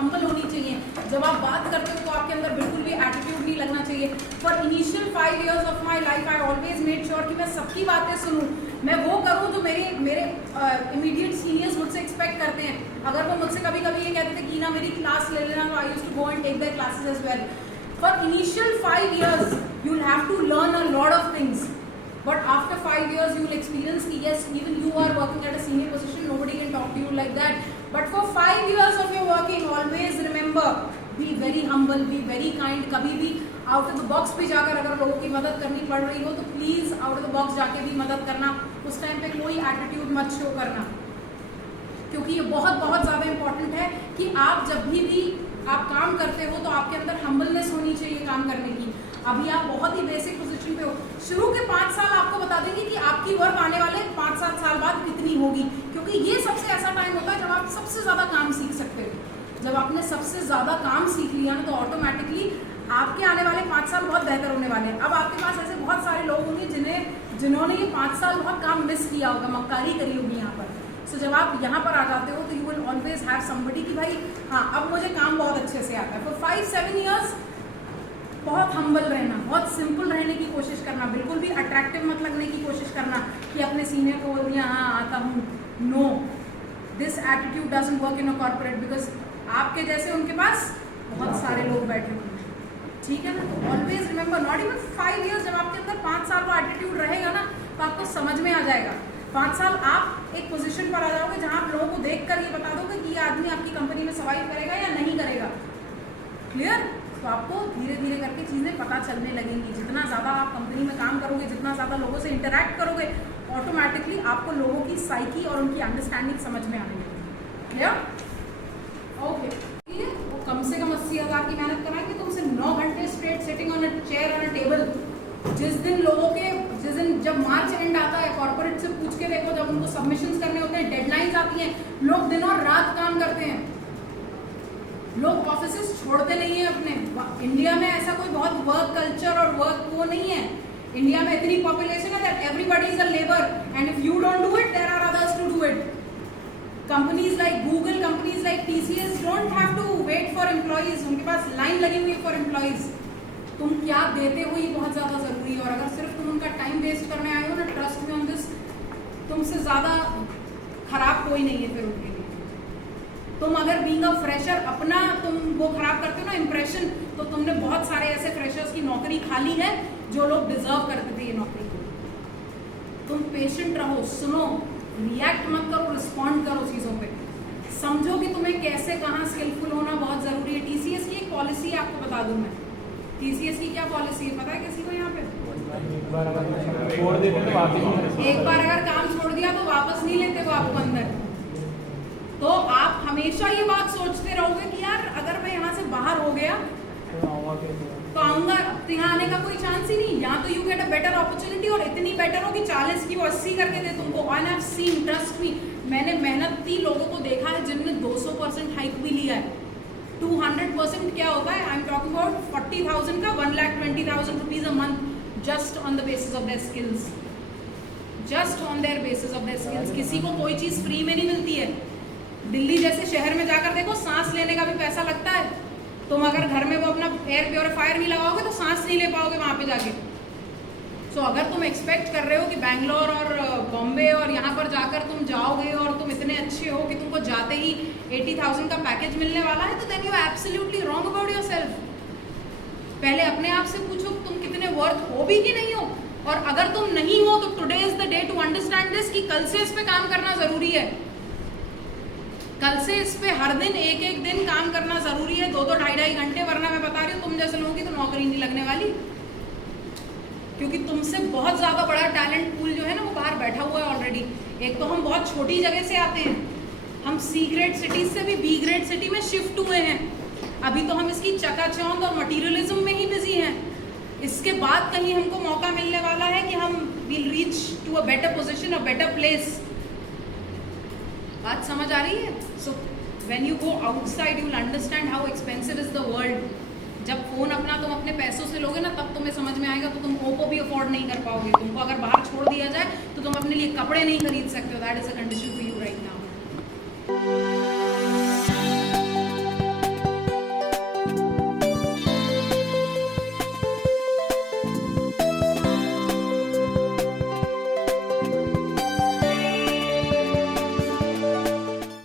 Humble होनी चाहिए। जब आप बात करते हो तो आपके अंदर बिल्कुल भी एटीट्यूड नहीं लगना चाहिए। For initial 5 years of my life I always made sure कि मैं सबकी बातें सुनूं, मैं वो करूं जो मेरे इमीडिएट सीनियर्स मुझसे एक्सपेक्ट करते हैं। अगर वो मुझसे कभी कभी ये कहते थे कि ना मेरी क्लास ले लेना, तो I used to go and take their classes as well. For initial 5 years you will have to learn a lot of things, but after 5 years you will experience कि yes, even you are working at a senior position, nobody can talk to you like that, but for 5 years of your working, always remember, be very humble, be very kind। कभी भी out of the box पे जाकर अगर लोगों की मदद करनी पड़ रही हो तो please out of the box जाके भी मदद करना। उस टाइम पे कोई एटीट्यूड मत शो करना, क्योंकि ये बहुत बहुत ज्यादा इंपॉर्टेंट है कि आप जब भी आप काम करते हो तो आपके अंदर हम्बलनेस होनी चाहिए काम करने की। अभी आप बहुत ही बेसिक पोजीशन पे हो, शुरू के 5 साल आपको बता देंगे कि आपकी वर्क आने वाले 5-7 साल बाद कितनी होगी, क्योंकि ये सबसे ऐसा टाइम होता है जब आप सबसे ज्यादा काम सीख सकते हो। जब आपने सबसे ज्यादा काम सीख लिया ना तो ऑटोमेटिकली आपके आने वाले 5 साल बहुत बेहतर होने वाले हैं। अब आपके पास ऐसे बहुत सारे लोग होंगे जिन्होंने ये 5 साल बहुत काम मिस किया होगा, मक्कारी करी होगी यहाँ पर। सो जब आप यहाँ पर आ जाते हो तो you will always have somebody कि भाई हाँ अब मुझे काम बहुत अच्छे से आता है। फॉर 5-7 years बहुत हम्बल रहना, बहुत सिंपल रहने की कोशिश करना, बिल्कुल भी अट्रैक्टिव मत लगने की कोशिश करना कि अपने सीनियर को बोल दिया हाँ आता हूँ। No, this attitude doesn't work in a corporate, because आपके जैसे उनके पास बहुत सारे लोग बैठे हुए हैं, ठीक है ना। तो always remember, not even 5 years, जब आपके अंदर 5 साल का एटीट्यूड रहेगा ना तो आपको समझ में आ जाएगा। 5 साल आप एक पोजीशन पर आ जाओगे जहां आप लोगों को देखकर ये बता दोगे कि ये आदमी आपकी कंपनी में सर्वाइव करेगा या नहीं करेगा। क्लियर? तो आपको धीरे धीरे करके चीज़ें पता चलने लगेंगी। जितना ज़्यादा आप कंपनी में काम करोगे, जितना ज़्यादा लोगों से इंटरैक्ट करोगे, ऑटोमेटिकली आपको लोगों की साइकी और उनकी अंडरस्टैंडिंग समझ में आने लगेगी। क्लियर? ओके, वो कम से कम 80,000 की मेहनत कराएंगे तुमसे 9 घंटे straight sitting on a chair on a table. जिस दिन जब मार्च एंड आता है, कॉर्पोरेट से पूछ के देखो, जब उनको सबमिशंस करने होते हैं, डेडलाइंस आती हैं, लोग दिन और रात काम करते हैं, लोग ऑफिसेस छोड़ते नहीं है अपने। इंडिया में ऐसा कोई बहुत वर्क कल्चर और वर्क वो नहीं है। इंडिया में इतनी पॉपुलेशन है that everybody is a labour and if you don't do it there are others to do it. Companies like Google, companies like TCS don't have to wait for employees, उनके पास line लगी हुई है for employees. तुम क्या देते हो ये बहुत ज्यादा जरूरी है, और अगर सिर्फ तुम उनका टाइम वेस्ट करने आए हो ना, ट्रस्ट मी ऑन दिस, तुमसे ज्यादा खराब कोई नहीं है फिर उनके लिए। तुम अगर बीइंग अ फ्रेशर अपना तुम वो खराब करते हो ना इंप्रेशन, तो तुमने बहुत सारे ऐसे फ्रेशर्स की नौकरी खाली है जो लोग डिजर्व करते थे ये नौकरी को। तुम पेशेंट रहो, सुनो, रिएक्ट मत करो, रिस्पॉन्ड करो चीजों पे, समझो कि तुम्हें कैसे कहाँ स्किलफुल होना बहुत जरूरी है। TCS की एक पॉलिसी आपको बता दूं मैं, TCS की क्या पॉलिसी है पता है किसी को यहाँ पे? एक बार अगर काम छोड़ दिया तो वापस नहीं लेते वो आपको अंदर। तो आप हमेशा ये बात सोचते रहोगे कि यार अगर मैं यहाँ से बाहर हो गया तो आऊंगा, तो यहाँ आने का कोई चांस ही नहीं। यहाँ तो you get a better opportunity, और इतनी बेटर हो कि 40 की वो 80 करके दे तुमको। I have seen, trust me, मैंने मेहनती लोगों को देखा है जिनने 200% हाइक भी लिया है। 200% क्या होता है? आई एम टॉकिंग अबाउट 40,000 का 1,20,000 rupees a month, just on the basis of their skills, just on their basis of their skills. किसी को कोई चीज फ्री में नहीं मिलती है। दिल्ली जैसे शहर में जाकर देखो, सांस लेने का भी पैसा लगता है। तुम अगर घर में वो अपना एयर प्योरीफायर नहीं लगाओगे तो सांस नहीं ले पाओगे वहां पे जाके। सो अगर तुम एक्सपेक्ट कर रहे हो कि बैंगलोर और बॉम्बे और यहाँ पर जाकर तुम जाओगे और तुम इतने अच्छे हो कि तुमको जाते ही 80,000 का पैकेज मिलने वाला है, तो then you are absolutely wrong about yourself. पहले अपने आप से पूछो तुम कितने वर्थ हो भी कि नहीं हो, और अगर तुम नहीं हो तो today is the day to understand this कि कल से इस पे काम करना जरूरी है। कल से इस पे हर दिन एक दिन काम करना जरूरी है, 2-2, 2.5 घंटे, वरना मैं बता रही हूँ तुम जैसे लोगों की तो नौकरी नहीं लगने वाली। क्योंकि तुमसे बहुत ज्यादा बड़ा टैलेंट पूल जो है ना वो बाहर बैठा हुआ है ऑलरेडी। एक तो हम बहुत छोटी जगह से आते हैं, हम C ग्रेड सिटी से भी B ग्रेड सिटी में शिफ्ट हुए हैं। अभी तो हम इसकी चकाचौंध और मटीरियलिज्म में ही बिजी हैं। इसके बाद कहीं हमको मौका मिलने वाला है कि हम will reach to a better position, a better place. बात समझ आ रही है? So when you go outside you will understand how expensive is the world. जब फोन अपना तुम अपने पैसों से लोगे ना तब तुम्हें समझ में आएगा, तो तुम ओप्पो भी अफोर्ड नहीं कर पाओगे। तुमको अगर बाहर छोड़ दिया जाए तो तुम अपने लिए कपड़े नहीं खरीद सकते हो। That is a condition for you right now.